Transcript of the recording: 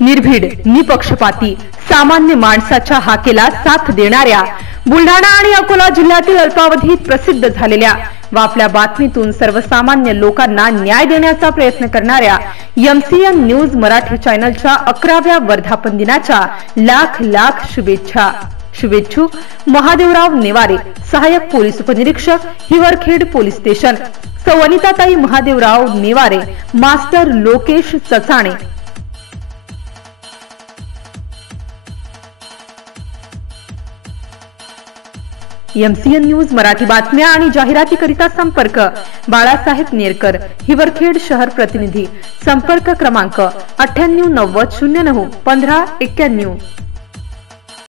निर्भीड, निपक्षपाती, सामान्य माणसाच्या हाकेला साथ देणाऱ्या बुलढाणा आणि अकोला जिल्ह्यातील अल्पावधीत प्रसिद्ध झालेल्या व आपल्या बातमीतून सर्वसामान्य लोकांना न्याय देण्याचा प्रयत्न करणाऱ्या एमसीएन न्यूज मराठी चॅनलच्या 11व्या वर्धापन दिनाच्या लाख लाख शुभेच्छा। शुभेच्छुक महादेवराव नेवारे, सहाय्यक पोलीस उपनिरीक्षक, हिवरखेड पोलीस स्टेशन, सौ अनिताताई Mahadevrao Neware, master Lokesh Chachane. MCN news Marathi बातम्या आणि जाहिरातीकरिता संपर्क बाळासाहेब नेरकर, हिवरखेड शहर प्रतिनिधी, संपर्क क्रमांक 9890091591।